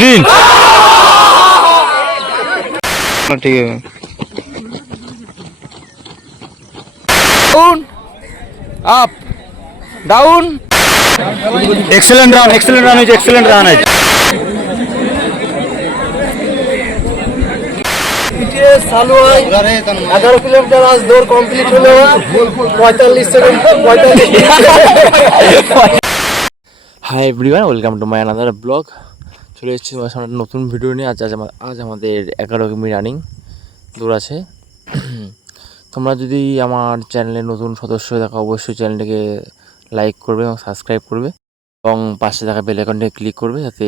3 ठीक है down up down excellent run है एगारो किलोमीटर आज दौड़ कमप्लीट হলো 45 second 45 hi everyone welcome to my another blog. চলে এসেছি তোমার সামনে নতুন ভিডিও নিয়ে। আজ আমাদের 11 কিমি রানিং দৌড় আছে। তোমরা যদি আমার চ্যানেলে নতুন সদস্য হয়ে থাকো অবশ্যই চ্যানেলটিকে লাইক করবে এবং সাবস্ক্রাইব করবে এবং পাশে থাকা বেল আইকনটাকে ক্লিক করবে যাতে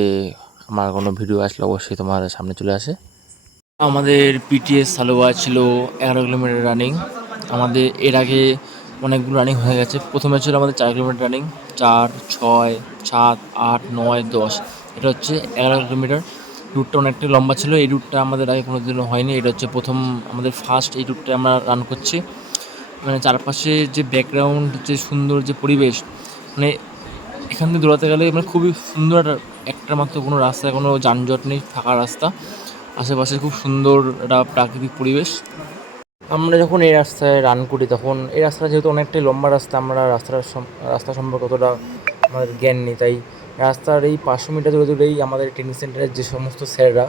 আমার কোনো ভিডিও আসলে অবশ্যই তোমার সামনে চলে আসে। আমাদের পিটিএস সালোয়া ছিল 11 কিলোমিটার রানিং। আমাদের এর আগে অনেকগুলো রানিং হয়ে গেছে। প্রথমে ছিল আমাদের 4 কিলোমিটার রানিং, 4, 6, 7, 8, 9, 10। এটা হচ্ছে 11 কিলোমিটার। রুটটা অনেকটা লম্বা ছিল। এই রুটটা আমাদের আগে কোনো দিনও হয়নি। এটা হচ্ছে প্রথম, আমাদের ফার্স্ট এই রুটটা আমরা রান করছি। মানে চারপাশে যে ব্যাকগ্রাউন্ড, যে সুন্দর যে পরিবেশ, মানে এখান থেকে দৌড়াতে গেলে মানে খুবই সুন্দর একটা মাত্র কোনো রাস্তায় কোনো যানজট নেই, ফাঁকা রাস্তা, আশেপাশে খুব সুন্দর একটা প্রাকৃতিক পরিবেশ। আমরা যখন এই রাস্তায় রান করি তখন এই রাস্তাটা যেহেতু অনেকটাই লম্বা রাস্তা, আমরা রাস্তা সম্পর্কে অতটা আমাদের জ্ঞান নেই, তাই রাস্তার এই 500 মিটার দূরেই আমাদের ট্রেনিং সেন্টারের যে সমস্ত স্যাররা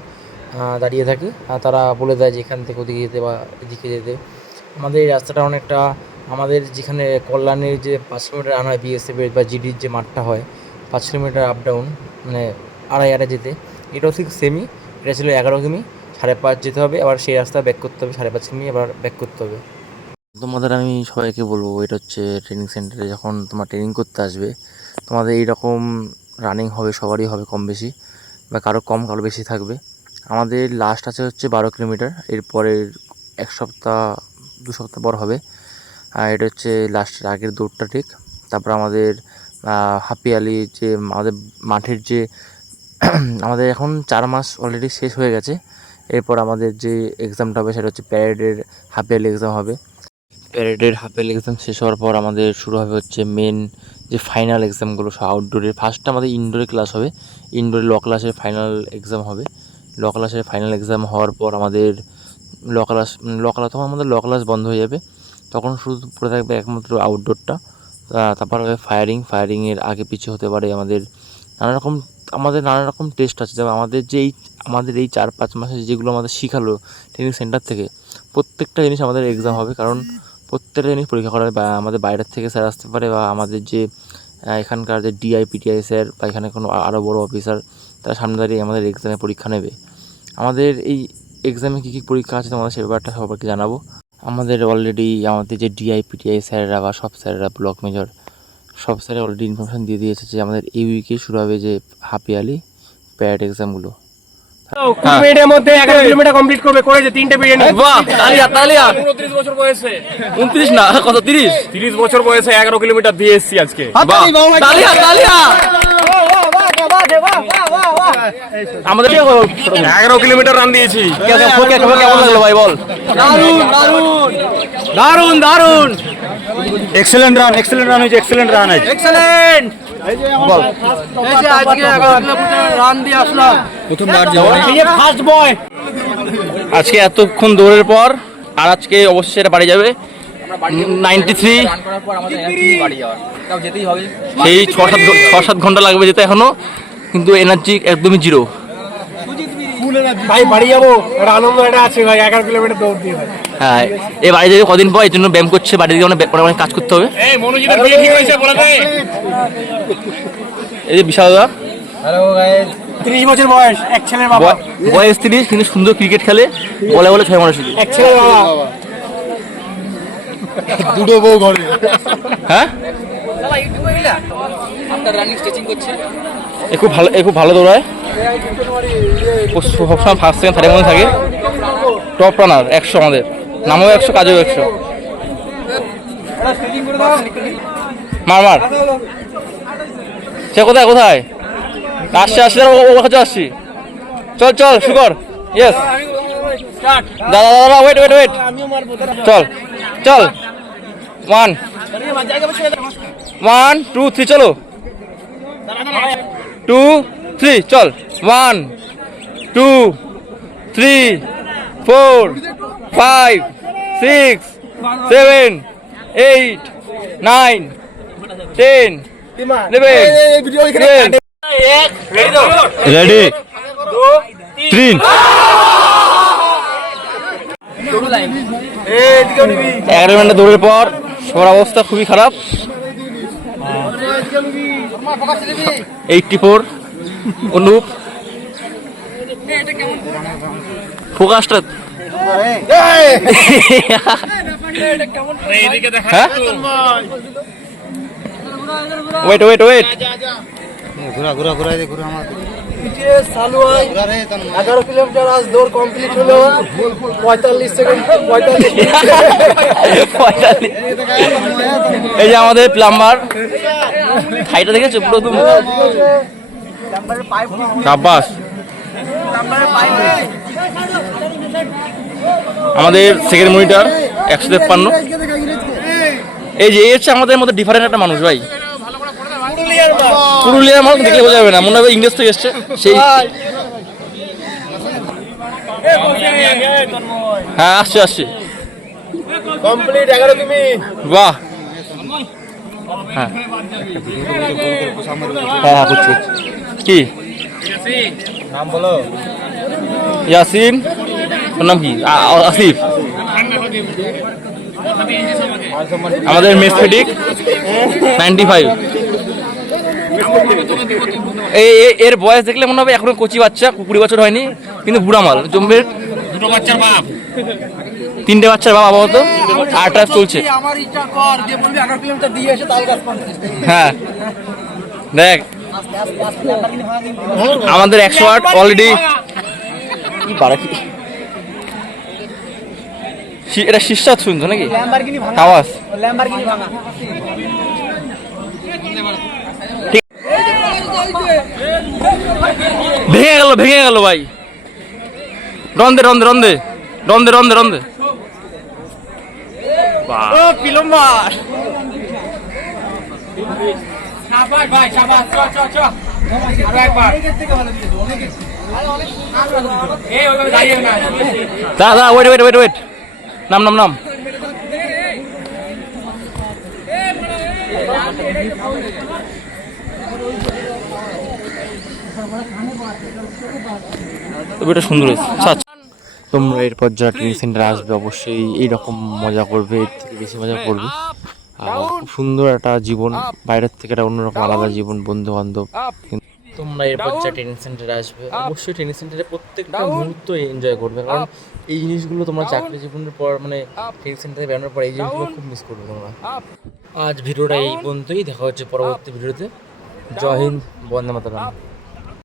দাঁড়িয়ে থাকে তারা বলে দেয় যে এখান থেকে ওদিকে যেতে বা এদিকে যেতে। আমাদের এই রাস্তাটা অনেকটা, আমাদের যেখানে কল্যাণের যে 5 কিলোমিটার রান হয় বিএসএফের বা জিডির যে মাঠটা হয় 5 কিলোমিটার আপ ডাউন, মানে আড়াই যেতে, এটাও ঠিক সেমই। এটা ছিল 11 কিমি, 5.5 যেতে হবে, আবার সেই রাস্তা ব্যাক করতে হবে 5.5 কিমি, আবার ব্যাক করতে হবে। তোমাদের আমি সবাইকে বলবো, এটা হচ্ছে ট্রেনিং সেন্টারে যখন তোমার ট্রেনিং করতে আসবে তোমাদের এইরকম রানিং হবে, সবারই হবে কম বেশি, বা কারো কম কারো বেশি থাকবে। আমাদের লাস্ট আছে হচ্ছে 12 কিলোমিটার, এরপরের 1 সপ্তাহ 2 সপ্তাহ পর হবে। এটা হচ্ছে লাস্টের আগের দৌড়টা ঠিক। তারপর আমাদের হাপিয়ালি যে আমাদের মাঠের যে আমাদের এখন 4 মাস অলরেডি শেষ হয়ে গেছে। এরপর আমাদের যে এক্সামটা হবে সেটা হচ্ছে প্যারেডের হাফ ইয়ারলি এক্সাম হবে। প্যারেডের হাফ ইয়ারলি এক্সাম শেষ হওয়ার পর আমাদের শুরু হবে হচ্ছে মেন যে ফাইনাল এক্সামগুলো, সব আউটডোরের। ফার্স্টে আমাদের ইনডোরে ক্লাস হবে, ইনডোরে ল ক্লাসের ফাইনাল এক্সাম হবে। ল ক্লাসের ফাইনাল এক্সাম হওয়ার পর আমাদের ল ক্লাস তখন আমাদের ল ক্লাস বন্ধ হয়ে যাবে, তখন শুধু পড়ে থাকবে একমাত্র আউটডোরটা। তারপর হবে ফায়ারিংয়ের আগে পিছিয়ে হতে পারে আমাদের নানা রকম টেস্ট আছে। যেমন আমাদের এই 4-5 মাসে যেগুলো আমাদের শেখালো ট্রেনিং সেন্টার থেকে, প্রত্যেকটা জিনিস আমাদের এক্সাম হবে। কারণ প্রত্যেকটা জিনিস পরীক্ষা করা হয়, বা আমাদের বাইরের থেকে স্যার আসতে পারে, বা আমাদের যে এখানকার যে ডিআই পিটিআই স্যার বা এখানে কোনো আরও বড়ো অফিসার, তারা সামনে দাঁড়িয়ে আমাদের এক্সামে পরীক্ষা নেবে। আমাদের এই এক্সামে কী কী পরীক্ষা আছে তোমাদের সে ব্যাপারটা সবাইকে জানাবো। আমাদের অলরেডি আমাদের যে ডিআই পিটিআই স্যাররা বা সব স্যাররা, ব্লক মেজর সব স্যারে অলরেডি ইনফরমেশান দিয়ে দিয়েছে যে আমাদের এই উইকে শুরু হবে যে হাফ ইয়ারলি প্যারেড এক্সামগুলো। 20 মিনিটের মধ্যে 11 কিলোমিটার কমপ্লিট করবে, করেছে 3টে পিরিয়ড। বাহ, তালিয়া 29 বছর বয়সে, 29 না কত 30 বছর বয়সে 11 কিলোমিটার দিয়ে এসেছি আজকে। বাহ, তালিয়া আমাদের 11 কিলোমিটার রান দিয়েছি। কেমন লাগলো ভাই বল? দারুন এক্সেলেন্ট রান হয়েছে, এক্সেলেন্ট। বল। এই যে আজকে 11 কিলোমিটার রান দিয়ে আসলাম, প্রথমবার যাওয়া ফার্স্ট বয়। আজকে এতক্ষণ দৌড়ের পর আর আজকে অবশ্যই এটা বাড়ি যাবে 93। সেই 6-7 ঘন্টা লাগবে যেতে এখনো, কিন্তু এনার্জি একদমই জিরো। ভাই বাড়ি যাবো, একটা আনন্দ এটা আছে ভাই, 11 কিলোমিটার দৌড় দিয়ে ভাই। হ্যাঁ, এই বাড়ি যাবে কদিন পর, এই জন্য ব্যায়াম করছে, বাড়ি দিয়ে অনেক কাজ করতে হবে। এই মনোজিতের বিয়ে ঠিক হয়েছে বলে দে। এই যে বিশাল দা, হ্যালো গাইস, 30 বছর বয়স, এক ছেলের বাবা। বয়স 30, কিন্তু সুন্দর ক্রিকেট খেলে, বলে 6 মানুষ। এক ছেলের বাবা, দুটো বউ ঘরে। হ্যাঁ, খুব ভালো দৌড়ায়, সবসময় ফার্স্ট সেকেন্ড থার্ডের মধ্যে থাকে। টপ রানার 100, আমাদের নামও 100, কাজেও 100। মার সে কোথায় আসছে ও কাছে আসছি। চল শুকর, ইয়েস দাদা ওয়েট, চল 1 2 3 চলো, 2 3 চল, 1 2 3 4 5 6 7 8 9 10 11 রেডি 3 11 মিনিট দৌড়ের পর সবার অবস্থা খুবই খারাপ। 84 অনুপ ফোকাসটা ওয়েট ওয়েট ওয়েট ঘুরা ঘুরা ঘুরা ঘুরা আমার চালু হয় 11 কিলোমিটার আজ দৌড় কমপ্লিট হলো 45 সেকেন্ড 45 এই যে আমাদের প্লাম্বার হাইটা দেখেছো পুরো তুমি সাব্বাস। আমাদের সেকেন্ড মনিটর 153। এই যে হচ্ছে আমাদের মধ্যে ডিফারেন্ট একটা মানুষ ভাই, পুরুলিয়ার মানুষ দেখলে বোঝা যাবে না, মনে হবে ইংরেজ থেকে এসছে সেই। হ্যাঁ আসছে আসছে কমপ্লিট 11 কিমি। বাহ হ্যাঁ হ্যাঁ হ্যাঁ করছি। কি নাম বলো? ইয়াসিন, তোর নাম কি? আসিফ। আমাদের মেসফেডিক 95। এর বয়স দেখলে মনে হবে এখনো কচি বাচ্চা, 20 বছর হয়নি, কিন্তু বুড়া মাল জম্বের। 2 বাচ্চার বাপ, 3টে বাচ্চার বাপ আপাতত। আটটা চলছে। হ্যাঁ দেখ আমাদের 108 অলরেডি। এটা শীর্ষাত শুনছো নাকি আওয়াজ? ভেঙে গেল ভেঙে গেল ভাই। রন্দে রন্দে রন্দে রন্দে রন্দে রন্দে পিলম্বার। দাদা ওয়েট ওয়েট ওয়েট ওয়েট, নাম নাম নাম। তবে এটা সুন্দর হয়েছে। তোমরা এরপর যারা ট্রেনিং সেন্টার আসবে অবশ্যই এইরকম মজা করবে, এর থেকে বেশি মজা করবে। আর খুব সুন্দর একটা জীবন, বাইরের থেকে একটা অন্যরকম আলাদা জীবন, বন্ধু বান্ধব। তোমরা এরপর যা ট্রেনিং সেন্টারে আসবে অবশ্যই ট্রেনিং সেন্টারে প্রত্যেকটা মুহূর্ত এনজয় করবে, কারণ এই জিনিসগুলো তোমরা চাকরি জীবনের পর মানে ট্রেনিং সেন্টারে বেরোনোর পর এই জিনিসগুলো খুব মিস করবে তোমরা। আজ ভিডিওটা এই পর্যন্তই, দেখা হচ্ছে পরবর্তী ভিডিওতে। জয় হিন্দ, বন্দে মাতরম।